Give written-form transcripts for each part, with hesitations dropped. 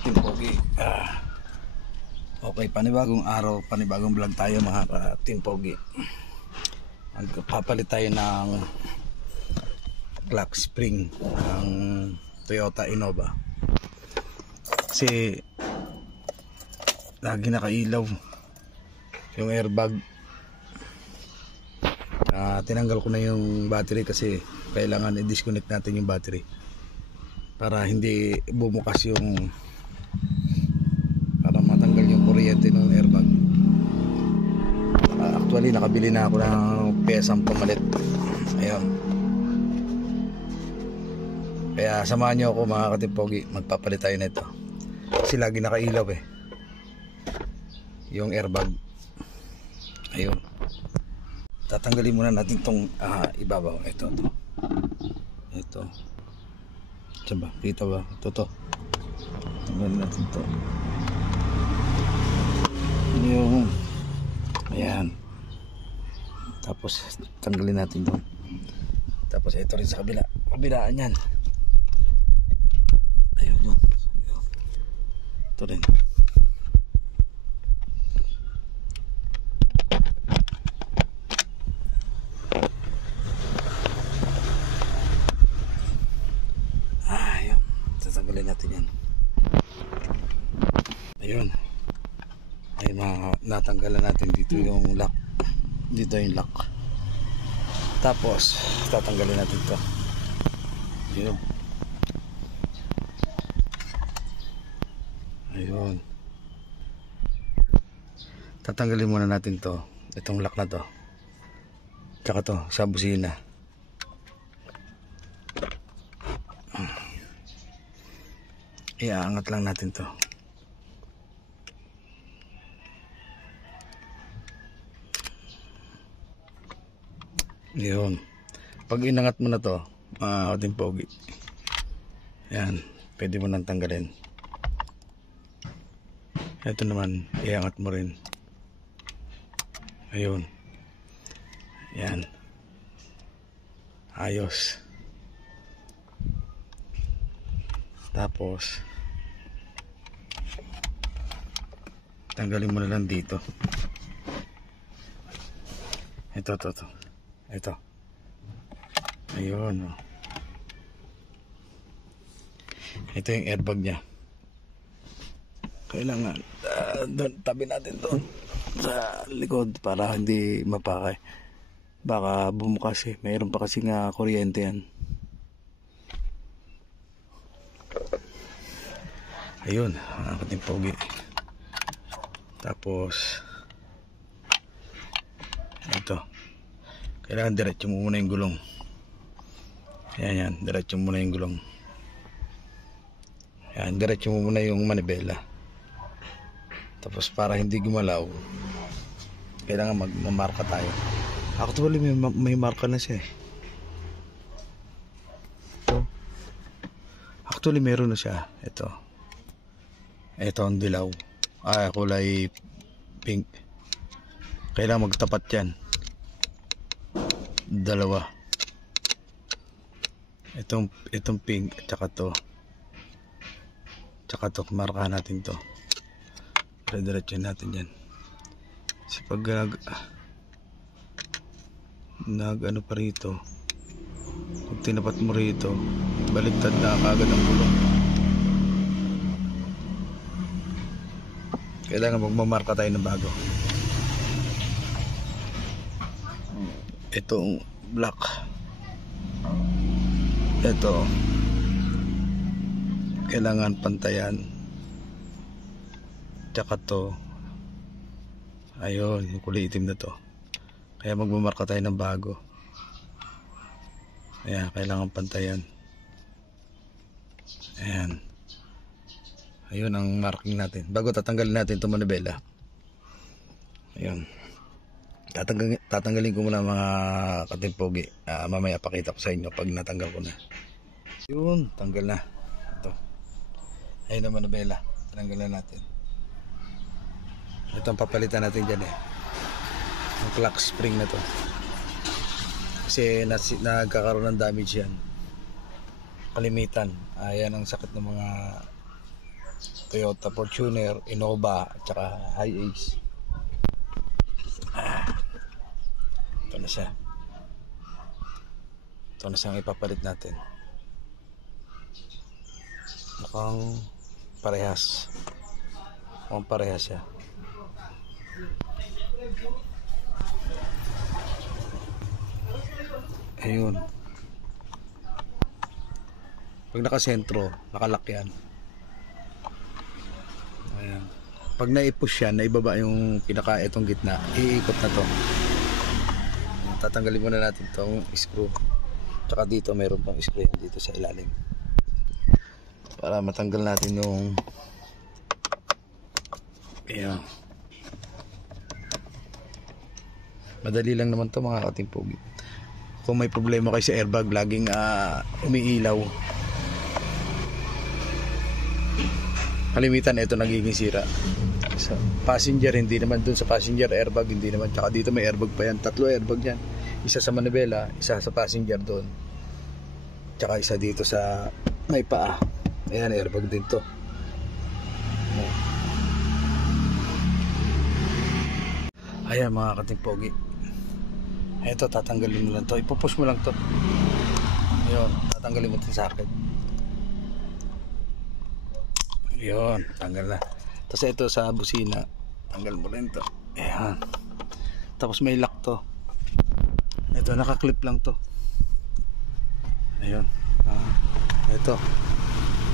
Team Pogi. Okay, panibagong araw, panibagong vlog tayo mga Team Pogi. Magpapalit tayo ng clock spring ng Toyota Innova. Kasi lagi nakailaw yung airbag. Tinanggal ko na yung battery kasi kailangan i-disconnect natin yung battery para hindi bumukas yung, para matanggal yung kuryente ng airbag. Actually nakabili na ako ng pesang pamalit. Ayun, kaya samahan nyo ako mga ka-Team Pogi, magpapalit tayo na ito kasi lagi nakailaw yung airbag. Ayun, tatanggalin muna natin tong ibabaw. Ito ba? Dito ba? Ito. Tanggalin natin to. Yung ayan. Tapos tanggalin natin to. Tapos ito rin sa kabilaan yan. Ayun yun. Ito rin. Tatanggalin natin yan. Ayun. Ay natanggalan natin dito yung lock. Dito yung lock. Tapos tatanggalin natin to. Ayun. Ayun. Tatanggalin muna natin to. Itong lock na to. Tsaka to sa busina. Iaangat lang natin to. Yun. Pag inangat mo na to, mga Team Pogi, yan, pwede mo nang tanggalin. Ito naman, iangat mo rin. Ayun. Yan. Ayos. Tapos tanggalin mo na lang dito. Ito. Ayun. Ito yung airbag niya. Kailangan doon, tabi natin doon sa likod para hindi mapakay. Baka bumukas mayroon pa kasi nga kuryente yan. Ayun, ang Team Pogi. Tapos ito, kailangan diretso mo muna yung gulong. Yan, diretso mo muna yung gulong. Yan, diretso mo muna yung manibela. Tapos para hindi gumalaw, kailangan magmamarka tayo. Actually may marka na siya Ito. Actually meron na siya. Ito ang dilaw, kulay pink. Kailangan magtapat yan, dalawa. Itong pink at saka to markahan natin to. Diretso natin yan. Kasi pag ano pa rito, pag tinapat mo rito, baliktad na kagad ang gulong. Kailangan magmamarka tayo ng bago. Itong black, ito kailangan pantayan. Tsaka to, ayun, yung kulay itim na to. Kaya magmamarka tayo ng bago. Ayan, kailangan pantayan. Ayan. Ayun ang marking natin. Bago tatanggalin natin itong manibela. Ayun. Tatanggalin ko muna mga ka-Team Pogi. Mamaya pakita ko sa inyo pag natanggal ko na. Yun, tanggal na. Ito. Ayun ang manibela. Tanggalan natin. Ito ang papalitan natin dyan yung clock spring na to. Kasi nagkakaroon ng damage yan. Kalimitan. Ayan ang sakit ng mga Toyota Fortuner, Innova, at saka Hiace. Ito na siya. Ito na siyang ipapalit natin. Mukhang parehas. Mukhang parehas siya. Ayun. Pag nakasentro, nakalock yan. Ayan. Pag naipush yan, naibaba yung itong gitna, iikot na to. Tatanggalin muna natin itong screw. Tsaka dito mayroon pang screw yan dito sa ilalim. Para matanggal natin yung ayan. Madali lang naman to mga katimpogi. Kung may problema kayo sa airbag, laging umiilaw. Kalimitan ito nagiging sira. Sa passenger, hindi naman dun sa passenger airbag, hindi naman. Tsaka dito may airbag pa yan. 3 airbag yan. Isa sa manibela, isa sa passenger doon. Tsaka isa dito sa may paa. Ayan, airbag din to. Ayan mga katimpogi. Ito, tatanggalin mo lang to. Ipupush mo lang to. Ayun, tatanggalin mo itong socket. Ayun, tanggal na. Tapos ito sa busina, tanggal mo rin to. Ayan. Tapos may lock to. Ito, nakaklip lang to. Ayun. Ito.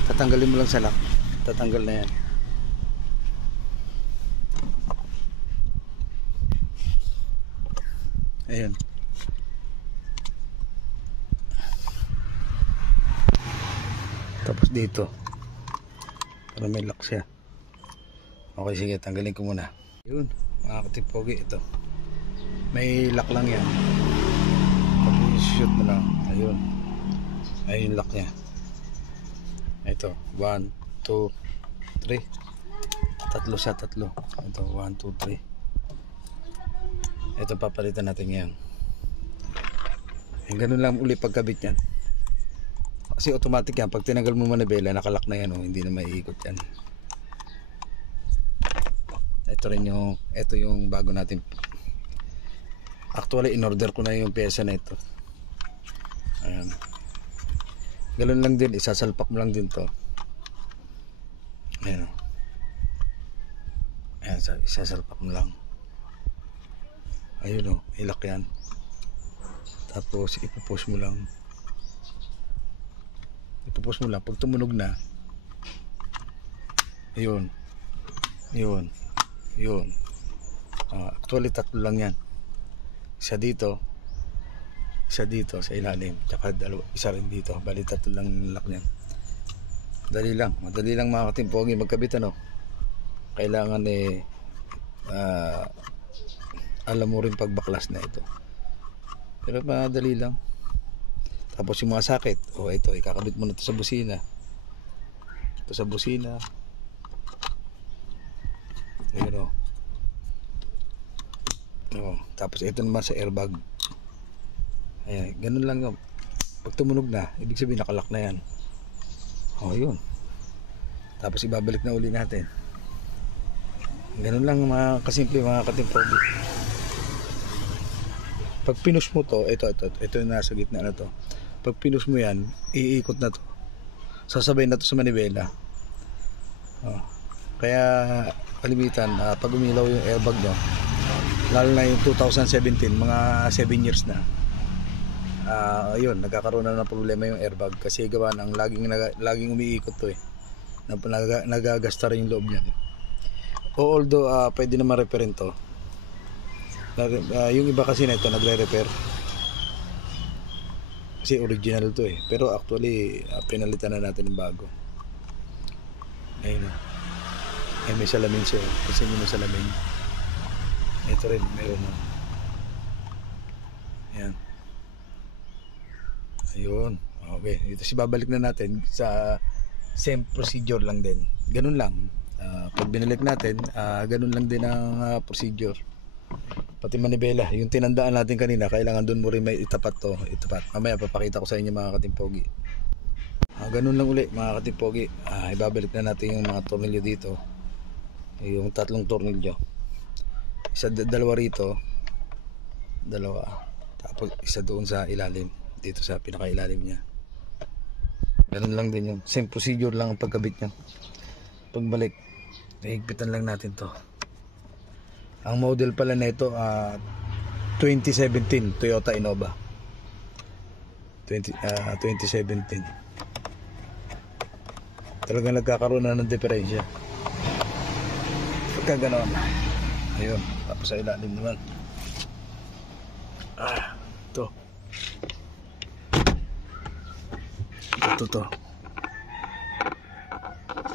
Tatanggalin mo lang sa lock. Tatanggal na yan. Ayun. Tapos dito. Para may lock siya. Okay, sige, tanggalin ko muna. Yun, mga katimpogi, ito. May lock lang yan. Tapos shoot mo lang. Ayun. Ayun lock niya. Ito, 1, 2, 3. Tatlo siya, tatlo. Ito, 1, 2, 3. Ito, papalitan natin yan. Ganun lang uli pagkabit yan. Kasi automatic yan. Pag tinanggal mo manibela, nakalock na yan. Hindi na maiikot yan. Ito yung bago natin. Actually, in-order ko na yung pyesa na ito. Ayan. Ganun lang din. Isasalpak mo lang din to. Ayan. Ayan, isasalpak mo lang. Ayun o, ilak yan. Tapos ipupush mo lang. Ipupush mo lang. Pag tumunog na, ayun. Yun. Yun. Actually, 3 lang yan. Isa dito sa ilalim. Tsaka isa rin dito. Bali 3 lang lock yan. Madali lang mga katimpogi magkabit ano. Kailangan alam mo rin pagbaklas na ito. Pero madali lang. Tapos yung mga socket, ito, ikakabit mo na ito sa busina. Ito sa busina. Ayun o. Tapos ito naman sa airbag. Ayan, ganun lang yun. Pag tumunog na, ibig sabihin nakalock na yan. Yun. Tapos ibabalik na uli natin. Ganun lang mga kasimple mga katimpogi. Pag pinush mo to, ito yung nasa gitna na to. Pag pinush mo yan, iikot na to. Sasabay na to sa manibela. Kaya kalimitan, pag umilaw yung airbag nyo, lalo na yung 2017, mga 7 years na, ayun, nagkakaroon na ng problema yung airbag kasi gawa ng laging umiikot to nagagasta rin yung loob niya. Although pwede naman reparin to. Yung iba kasi na ito nagre-repair kasi original to pero actually pinalitan na natin ng bago. Ayun may salamin siya kasi yung salamin ito rin meron na. Ayan. Ayun, okay, ito babalik na natin sa same procedure lang din, ganun lang. Pag binalik natin ganun lang din ang procedure. Pati manibela, yung tinandaan natin kanina, kailangan doon mo rin may itapat to. Mamaya papakita ko sa inyo mga katimpogi. Ganun lang uli mga katipogi. Ibabalik na natin yung mga tornilyo dito, yung tatlong tornilyo, dalawa rito, dalawa, tapos isa doon sa ilalim, dito sa pinakailalim niya. Ganun lang din yung same procedure lang ang pagkabit niya. Pagbalik, higpitan lang natin to. Ang model pala nito 2017 Toyota Innova 2017. Talagang nagkakaroon na ng diferensya pagka ganoon. Ayun, tapos sa ilalim naman ito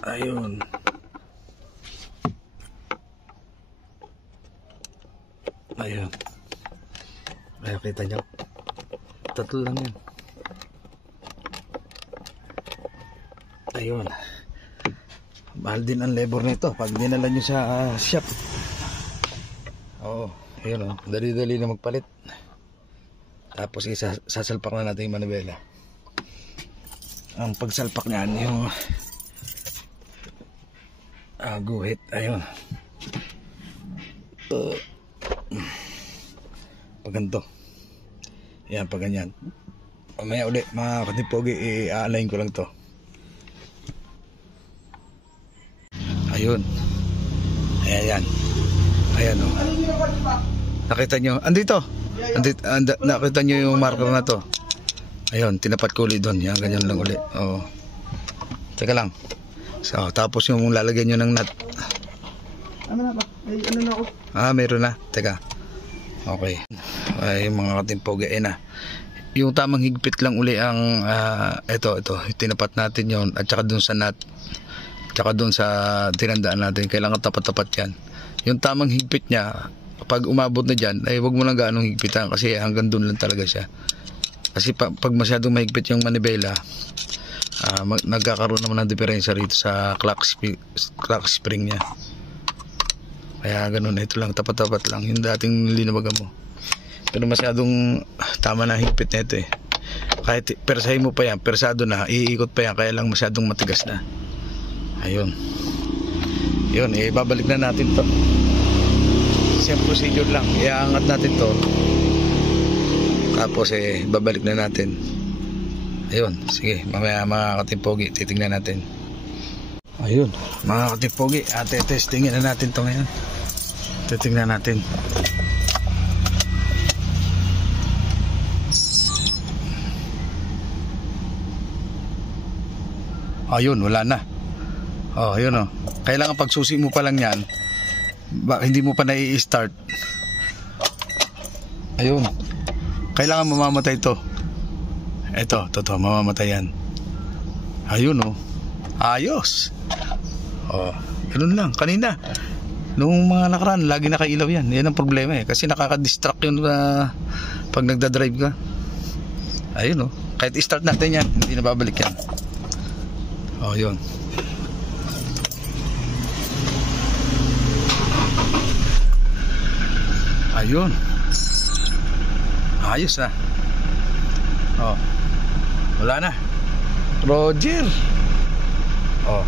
ayun. Ayun, ayun, kita nyo, tatlo lang yun. Ayun, mahal din ang labor nito pag dinala nyo sa shop. Oo, ayun, dali-dali na magpalit. Tapos sasalpak na natin yung manibela. Ang pagsalpak niyan, yung guhit, ayun, pag ganito, yan, pag ganyan. Mamaya ulit mga katipogi, i-align ko lang to. Ayun, ayan, ayan o. Nakita nyo, andito, nakita nyo yung marker na to. Ayun, tinapat ko ulit doon. Yan, ganyan lang ulit. Oo. Teka lang. So, tapos yung lalagyan nyo ng nut. Ano na ba? May ano na ako. Meron na. Teka. Okay. Ay, mga katimpogi, na. Yung tamang higpit lang uli ang ito. Tinapat natin yon at saka dun sa nut. Tsaka dun sa tinandaan natin. Kailangan tapat-tapat yan. Yung tamang higpit niya, pag umabot na dyan, ay wag mo lang gaanong higpitan kasi hanggang dun lang talaga siya. Kasi pag masyadong mahigpit yung manibela, nagkakaroon naman ng diferensya rito sa clock spring niya. Kaya ganun, ito lang, tapat-tapat lang yung dating linawagan mo. Pero masyadong tama na higpit na ito eh. Kahit persahin mo pa yan, persado na, iikot pa yan, kaya lang masyadong matigas na. Ayun. Yun, babalik na natin to. Same procedure lang, iaangat natin to. Tapos babalik na natin. Ayun, sige, mamaya mga katimpogi, titingnan natin. Ayun, mga katimpogi, testingin na natin to ngayon. Titingnan natin. Ayun, wala na. Oh, ayun oh. Kailangan pagsusi mo pa lang yan, hindi mo pa na-i-start. Ayun. Kailangan mamamatay to. Ito, mamamatay yan. Ayun oh. Ayos. Oh, ganun lang. Kanina, nung mga nakaraan, lagi nakailaw yan. Yan ang problema eh. Kasi nakaka-distract yun pag nagdadrive ka. Ayun oh. Kahit i-start natin yan, hindi na babalik yan. Oh, yun. Ayun. Ayos na. Oh. Wala na. Roger. Oh.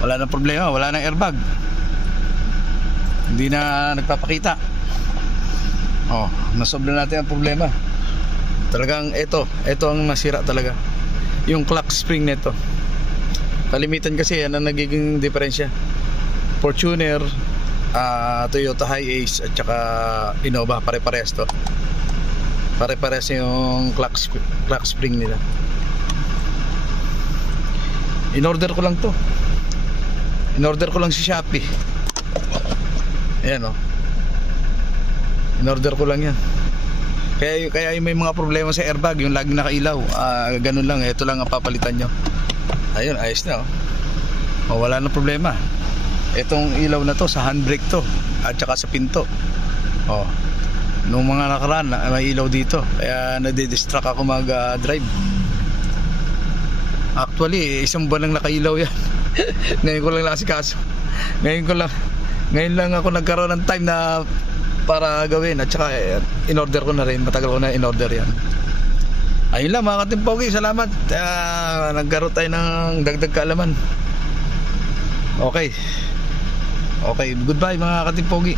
Wala na problema, wala na airbag. Hindi na nagpapakita. Oh, nasolve na natin ang problema. Talagang ito ang nasira talaga. Yung clock spring nito. Kalimitan kasi yan ang nagiging diferensya. Fortuner, Toyota Hiace at saka Innova, pare-parehas to. Pare-parehas yung clock spring nila. In-order ko lang to. In-order ko lang si Shopee. Ayan o. In-order ko lang yan. Kaya yung may mga problema sa airbag, yung laging nakailaw, ganun lang, ito lang ang papalitan nyo. Ayun, ayos na o. Wala na problema. Itong ilaw na to, sa handbrake to, at saka sa pinto. O, nung mga nakaraan, may ilaw dito, kaya nadidistract ako mag-drive. Actually, isang buwan lang nakailaw yan. Ngayon ko lang nasikaso. Ngayon lang ako nagkaroon ng time na para gawin. At saka in-order ko na rin. Matagal ko na in-order yan. Ayun lang mga katimpogi, salamat. Nagkaroon tayo ng dagdag kaalaman. Okay. Okay, goodbye mga katimpogi.